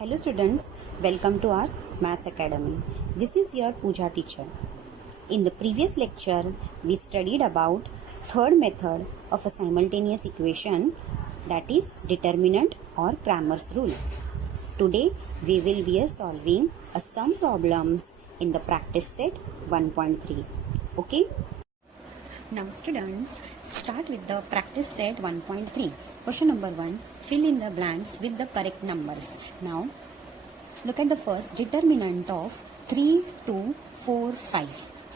Hello students, welcome to our Maths Academy. This is your Pooja teacher. In the previous lecture, we studied about third method of a simultaneous equation, that is determinant or Cramer's rule. Today, we will be solving some problems in the practice set 1.3. Okay? Now students, start with the practice set 1.3. Question number 1, fill in the blanks with the correct numbers. Now, look at the first determinant of 3, 2, 4, 5.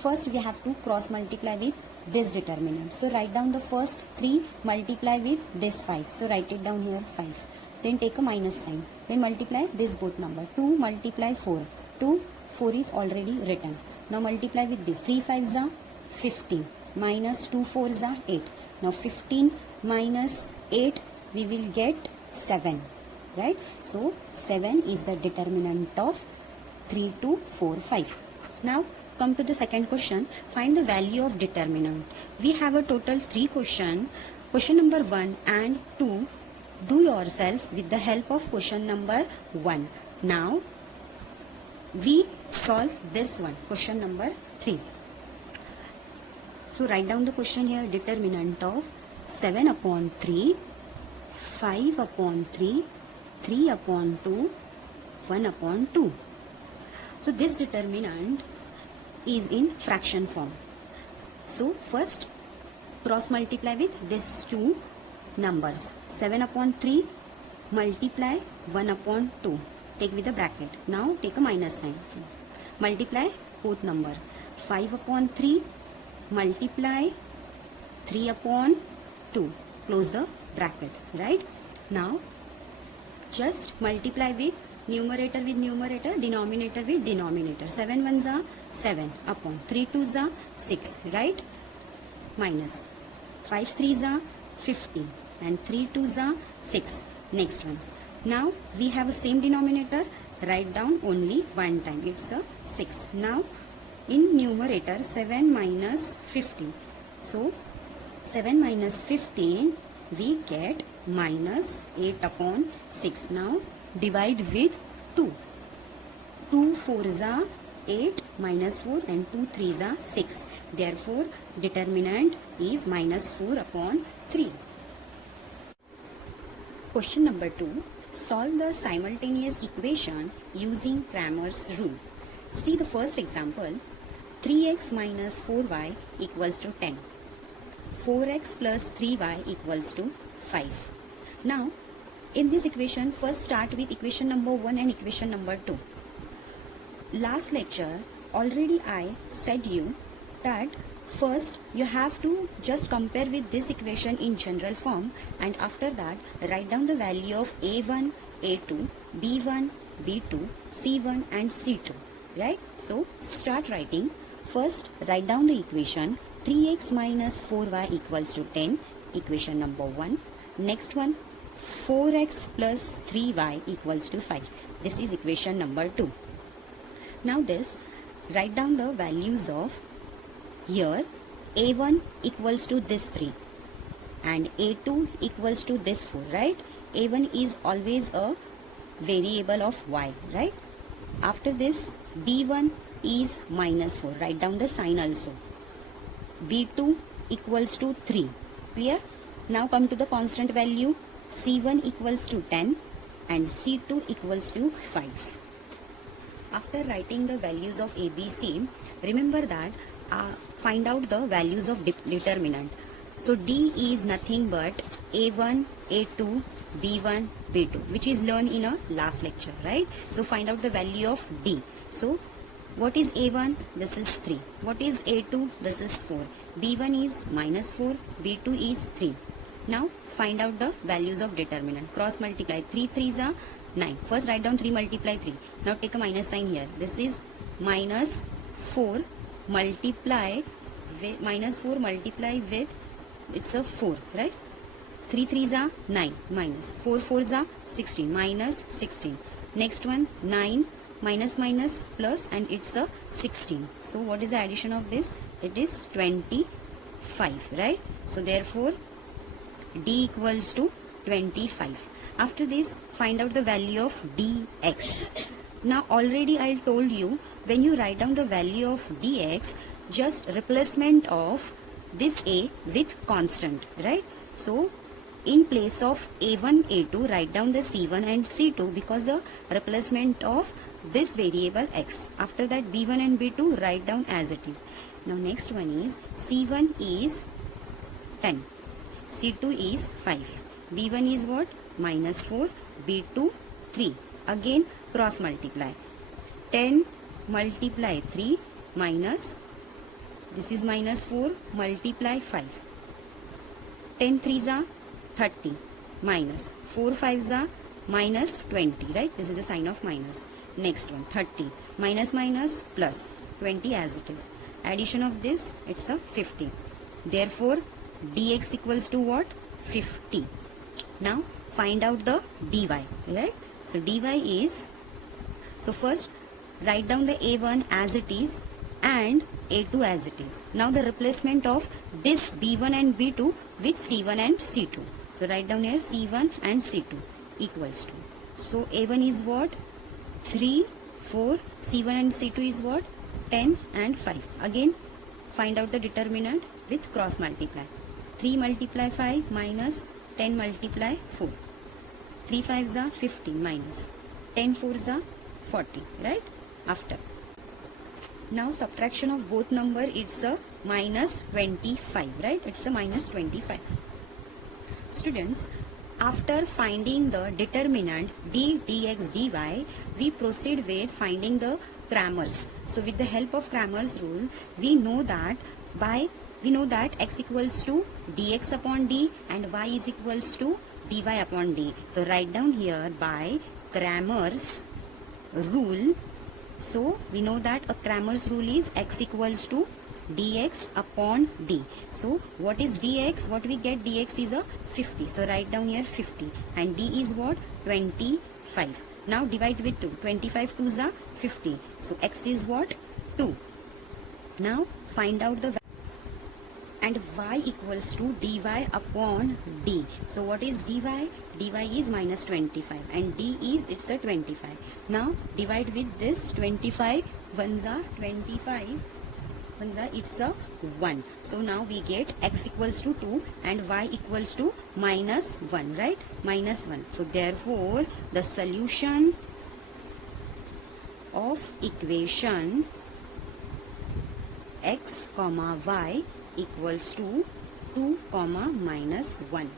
First, we have to cross multiply with this determinant. So, write down the first 3 multiply with this 5. So, write it down here 5. Then take a minus sign. Then multiply this both number. 2 multiply 4. 4 is already written. Now, multiply with this. 3 5s are 15. Minus 2 4s are 8. Now, 15 minus 8, we will get 7. Right? So, 7 is the determinant of 3, 2, 4, 5. Now, come to the second question. Find the value of determinant. We have a total 3 question. Question number 1 and 2. Do yourself with the help of question number 1. Now, we solve this one. Question number 3. So, write down the question here. Determinant of 7 upon 3, 5 upon 3, 3 upon 2, 1 upon 2. So, this determinant is in fraction form. So, first cross multiply with these two numbers. 7 upon 3 multiply 1 upon 2. Take with the bracket. Now, take a minus sign. Multiply both number. 5 upon 3 multiply 3 upon 2. Close the bracket. Right? Now, just multiply with numerator, denominator with denominator. 7 1s are 7 upon 3 2s are 6, right? Minus 5 3s are 15 and 3 2s are 6. Next one. Now we have a same denominator. Write down only one time. It's a 6. Now in numerator 7 minus 15. So 7 minus 15 we get minus 8 upon 6. Now divide with 2. 2 4s are 8 minus 4 and 2 3s are 6. Therefore, determinant is minus 4 upon 3. Question number 2. Solve the simultaneous equation using Cramer's rule. See the first example. 3x minus 4y equals to 10. 4x plus 3y equals to 5. Now, in this equation, first start with equation number 1 and equation number 2. Last lecture, already I said you that first you have to just compare with this equation in general form, and after that write down the value of a1, a2, b1, b2, c1 and c2. Right? So, start writing. First, write down the equation 3x minus 4y equals to 10, equation number 1. Next one, 4x plus 3y equals to 5. This is equation number 2. Now this, write down the values of here a1 equals to this 3 and a2 equals to this 4, right? a1 is always a variable of y, right? After this, b1 is minus 4. Write down the sign also. b2 equals to 3. Clear? Now come to the constant value. c1 equals to 10 and c2 equals to 5. After writing the values of a, b, c, remember that find out the values of determinant. So d is nothing but a1, a2, b1, b2, which is learned in a last lecture, right? So find out the value of d. So what is a1? This is 3. What is a2? This is 4. b1 is minus 4. b2 is 3. Now find out the values of determinant. Cross multiply. 3 3s are 9. First write down 3 multiply 3. Now take a minus sign here. This is minus 4 multiply with minus 4 multiply with, it's a 4, right? 3 3s are 9 minus 4 4s are 16 minus 16. Next one 9 minus minus plus and it's a 16. So what is the addition of this? It is 25, right? So therefore D equals to 25. After this, find out the value of dx. Now already I told you, when you write down the value of dx, just replacement of this a with constant, right? So in place of a1, a2, write down the c1 and c2 because of replacement of this variable x. After that, b1 and b2 write down as it is. Now next one is c1 is 10, c2 is 5, b1 is what? -4, b2 3. Again cross multiply. 10 multiply 3 minus, this is -4 multiply 5. 10 3s are 30 minus 4 5s are minus 20, right? This is a sign of minus. Next one, 30 minus minus plus 20 as it is. Addition of this, it's a 50. Therefore dx equals to what? 50. Now find out the dy, right? So dy is, so first write down the a1 as it is and a2 as it is. Now the replacement of this b1 and b2 with c1 and c2. So write down here c1 and c2 equals to. So a1 is what? 3, 4, c1 and c2 is what? 10 and 5. Again find out the determinant with cross multiply. 3 multiply 5 minus 10 multiply 4. 3 5s are 15 minus 10 4s are 40, right? After. Now subtraction of both number, it's a minus 25, right? It's a minus 25. Students, after finding the determinant d, dx, dy, we proceed with finding the Cramer's. So with the help of Cramer's rule, we know that x equals to dx upon d and y is equals to dy upon d. So write down here by Cramer's rule. So we know that a Cramer's rule is x equals to dx upon d. So what is dx? What we get? Dx is a 50. So write down here 50 and d is what? 25. Now divide with 2. 25 2s are 50. So x is what? 2. Now find out the value. And y equals to dy upon d. So what is dy? dy is minus 25 and d is, it's a 25. Now divide with this. 25 ones are 25, ones are, it's a 1. So now we get x equals to 2 and y equals to minus 1, right? Minus 1. So therefore the solution of equation x comma y equals to 2 comma minus 1.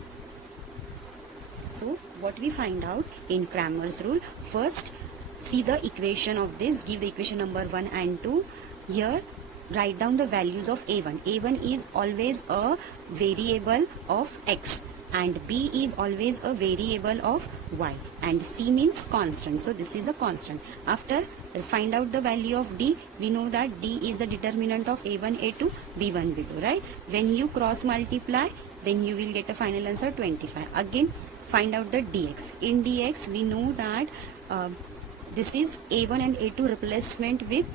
So what we find out in Cramer's rule, first see the equation of this, give the equation number 1 and 2. Here write down the values of a1. a1 is always a variable of x and b is always a variable of y and c means constant. So this is a constant. After find out the value of d, we know that d is the determinant of a1, a2, b1, b2, right? When you cross multiply, then you will get a final answer 25. Again find out the dx. In dx we know that this is a1 and a2 replacement with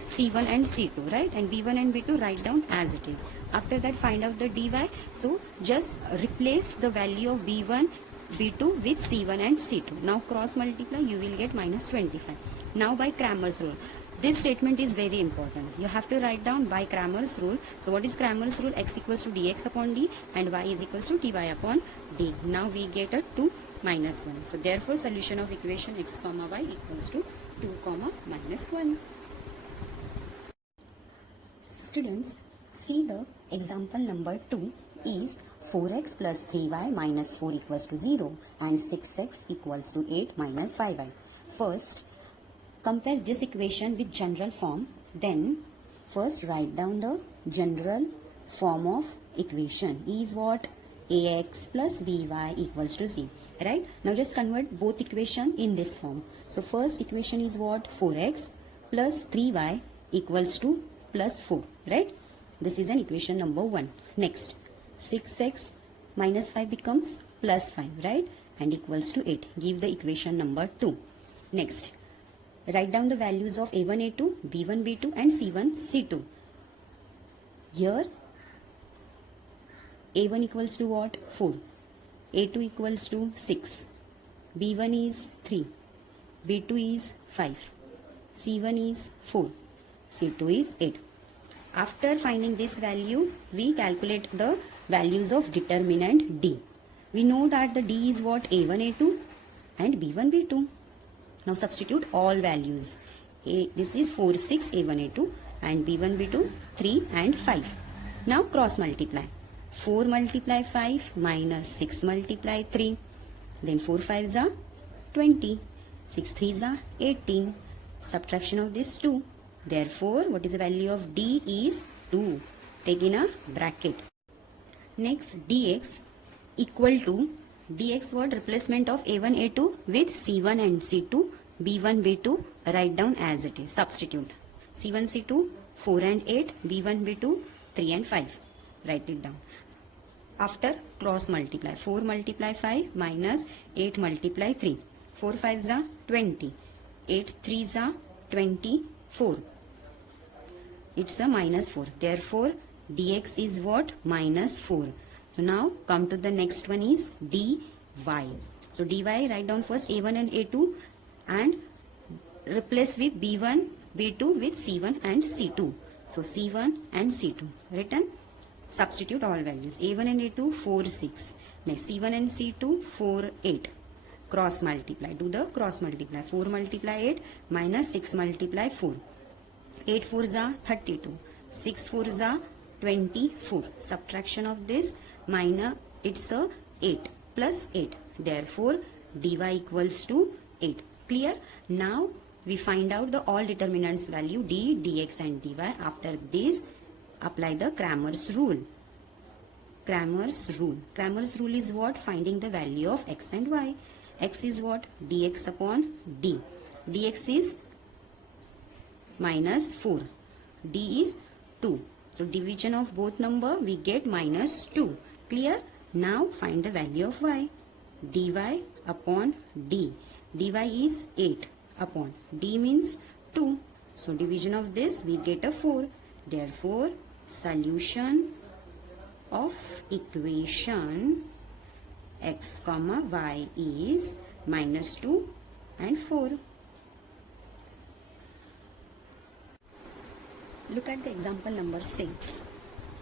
c1 and c2, right? And b1 and b2 write down as it is. After that find out the dy. So just replace the value of b1, b2 with c1 and c2. Now cross multiply, you will get minus 25. Now by Cramer's rule, this statement is very important. You have to write down by Cramer's rule. So what is Cramer's rule? X equals to dx upon d and y is equals to dy upon d. Now we get a 2 minus 1. So therefore solution of equation x comma y equals to 2 comma minus 1. Students, see the example number 2 is 4x plus 3y minus 4 equals to 0 and 6x equals to 8 minus 5y. First, compare this equation with general form. Then, first write down the general form of equation. Is what? Ax plus by equals to c. Right? Now just convert both equation in this form. So first equation is what? 4x plus 3y equals to plus 4, right? This is an equation number 1. Next, 6x minus 5 becomes plus 5, right? And equals to 8. Give the equation number 2. Next, write down the values of a1, a2, b1, b2 and c1, c2. Here, a1 equals to what? 4. a2 equals to 6. B1 is 3, B2 is 5, C1 is 4, C2 is 8. After finding this value, we calculate the values of determinant D. We know that the D is what? A1, A2 and B1, B2. Now substitute all values. This is 4, 6, A1, A2 and B1, B2, 3 and 5. Now cross multiply. 4 multiply 5 minus 6 multiply 3. Then 4 5s are 20. 6 3s are 18. Subtraction of this 2. Therefore, what is the value of D is 2. Take in a bracket. Next, dx equal to dx what? Replacement of A1, A2 with C1 and C2, B1, B2. Write down as it is. Substitute. C1, C2, 4 and 8, B1, B2, 3 and 5. Write it down. After cross multiply, 4 multiply 5 minus 8 multiply 3. 4 5s are 20. 8 3s are 24. It's a minus 4. Therefore, dx is what? Minus 4. So now come to the next one is dy. So dy, write down first A1 and A2 and replace with B1, B2 with C1 and C2. So C1 and C2 written. Substitute all values. A1 and A2 4 6. Next C1 and C2 4 8. Cross multiply. Do the cross multiply. 4 multiply 8 minus 6 multiply 4. 8 4s are 32. 6 4s are 24. Subtraction of this minus it's a 8 plus 8. Therefore dy equals to 8. Clear? Now we find out the all determinants value d, dx and dy. After this, apply the Cramer's rule. Cramer's rule. Cramer's rule is what? Finding the value of x and y. X is what? Dx upon d. Dx is minus 4. D is 2. So division of both number we get minus 2. Clear? Now find the value of y. Dy upon d. Dy is 8 upon d means 2. So division of this we get a 4. Therefore solution of equation x comma y is minus 2 and 4. Look at the example number 6.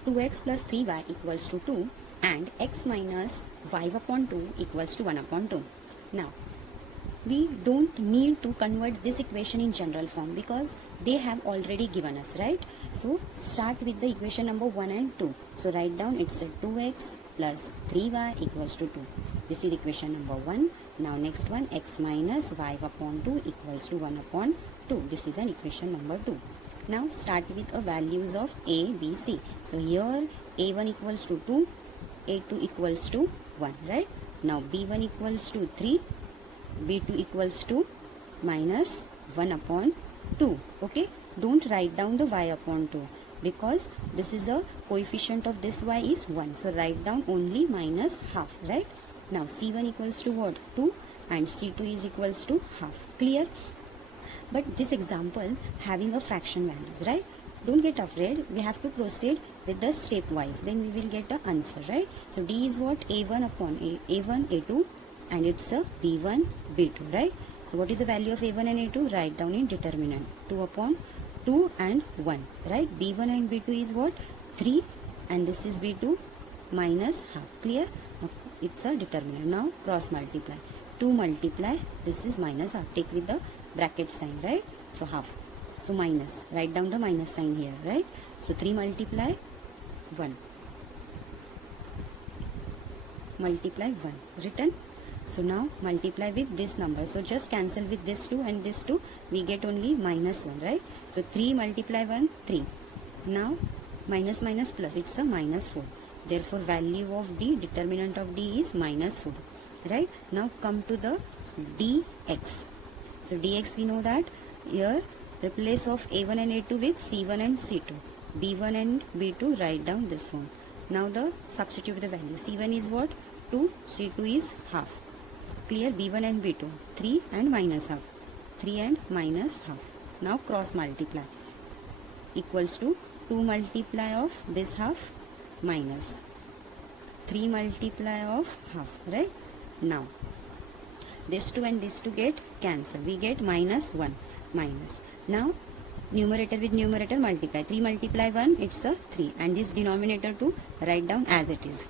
2x plus 3y equals to 2 and x minus y upon 2 equals to 1 upon 2. Now we don't need to convert this equation in general form because they have already given us, right? So start with the equation number 1 and 2. So write down it's a 2x plus 3y equals to 2. This is equation number 1. Now next one, x minus y upon 2 equals to 1 upon 2. This is an equation number 2. Now start with a values of a, b, c. So here a1 equals to 2, a2 equals to 1, right? Now b1 equals to 3, b2 equals to minus 1 upon 2. Okay, don't write down the y upon 2 because this is a coefficient of this y is 1. So write down only minus half, right? Now c1 equals to what? 2 and c2 is equals to half. Clear? But this example having a fraction values, right? Don't get afraid. We have to proceed with the stepwise. Then we will get the answer, right? So d is what? A1 upon A1, A2 and it's a B1, B2, right? So what is the value of A1 and A2? Write down in determinant. 2 upon 2 and 1, right? B1 and B2 is what? 3 and this is B2 minus half. Clear? It's a determinant. Now cross multiply. 2 multiply. This is minus half. Take with the bracket sign, right? So half. So minus. Write down the minus sign here, right? So 3 multiply 1. Multiply 1. Written. So now multiply with this number. So just cancel with this 2 and this 2. We get only minus 1, right? So 3 multiply 1, 3. Now minus minus plus. It's a minus 4. Therefore value of d, determinant of d is minus 4. Right? Now come to the dx. So dx we know that here replace of a1 and a2 with c1 and c2. b1 and b2 write down this form. Now the substitute the value. c1 is what? 2. c2 is half. Clear? b1 and b2. 3 and minus half. 3 and minus half. Now cross multiply. Equals to 2 multiply of this half minus 3 multiply of half, right? Now this 2 and this 2 get cancelled. We get minus 1 minus. Now numerator with numerator multiply. 3 multiply 1, it's a 3, and this denominator to write down as it is.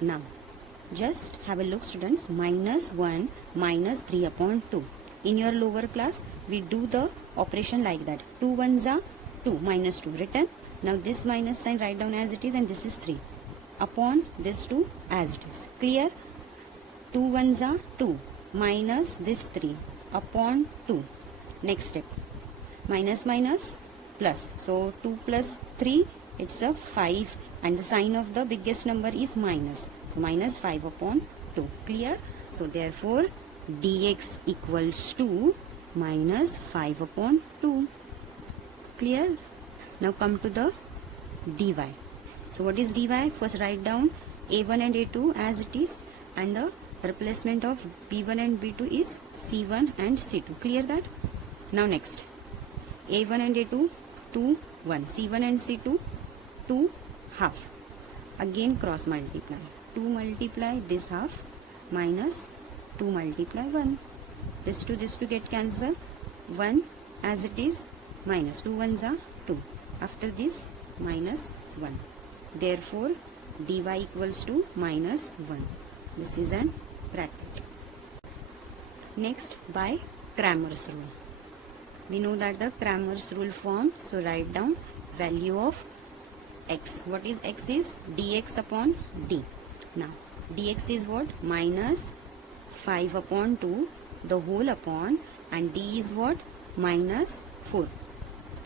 Now just have a look, students. Minus 1 minus 3 upon 2. In your lower class we do the operation like that. 2 ones are 2 minus 2 written. Now this minus sign write down as it is, and this is 3 upon this 2 as it is. Clear? 2 ones are 2 minus this 3 upon 2. Next step, minus minus plus. So 2 plus 3, it's a 5, and the sign of the biggest number is minus. So minus 5 upon 2. Clear? So therefore dx equals to minus 5 upon 2. Clear? Now come to the dy. So what is dy? First write down a1 and a2 as it is, and the replacement of b1 and b2 is c1 and c2. Clear that? Now next, a1 and a2, 2, 1. c1 and c2, 2, half. Again cross multiply. 2 multiply this half minus 2 multiply 1. This 2 get cancelled. 1 as it is, minus 2 ones are 2. After this, minus 1. Therefore dy equals to minus 1. This is an bracket. Next, by Cramer's rule. We know that the Cramer's rule form. So write down value of x. What is x? Is dx upon d. Now dx is what? Minus 5 upon 2, the whole upon, and d is what? Minus 4.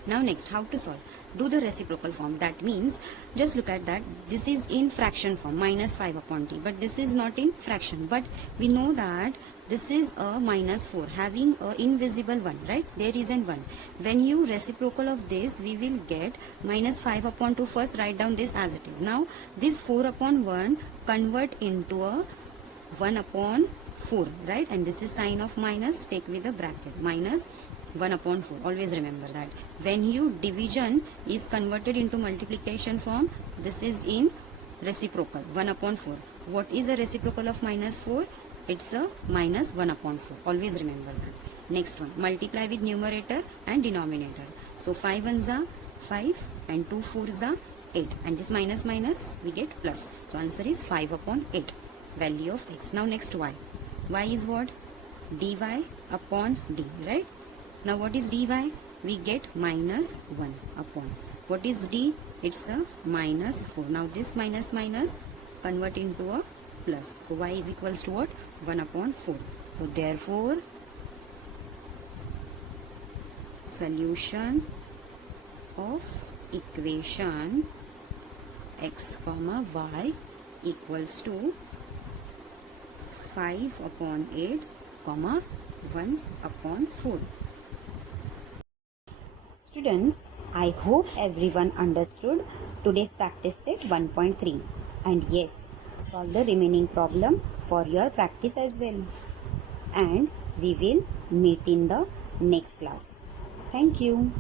Now next, how to solve? Do the reciprocal form. That means, just look at that. This is in fraction form, minus 5 upon t, but this is not in fraction. But we know that this is a minus 4 having a invisible 1, right? There is an 1. When you reciprocal of this, we will get minus 5 upon 2. First write down this as it is. Now this 4 upon 1 convert into a 1 upon 4, right? And this is sign of minus, take with the bracket, minus 1 upon 4. Always remember that. When you division is converted into multiplication form, this is in reciprocal, 1 upon 4. What is a reciprocal of minus 4? It's a minus 1 upon 4. Always remember that. Next one, multiply with numerator and denominator. So 5 ones are 5 and 2 fours are 8. And this minus minus, we get plus. So answer is 5 upon 8. Value of x. Now next y. Y is what? dy upon d, right? Now what is dy? We get minus 1 upon. What is d? It's a minus 4. Now this minus minus convert into a plus. So y is equals to what? 1 upon 4. So therefore solution of equation x comma y equals to 5 upon 8 comma 1 upon 4. Students, I hope everyone understood today's practice set 1.3, and yes, solve the remaining problem for your practice as well. And we will meet in the next class. Thank you.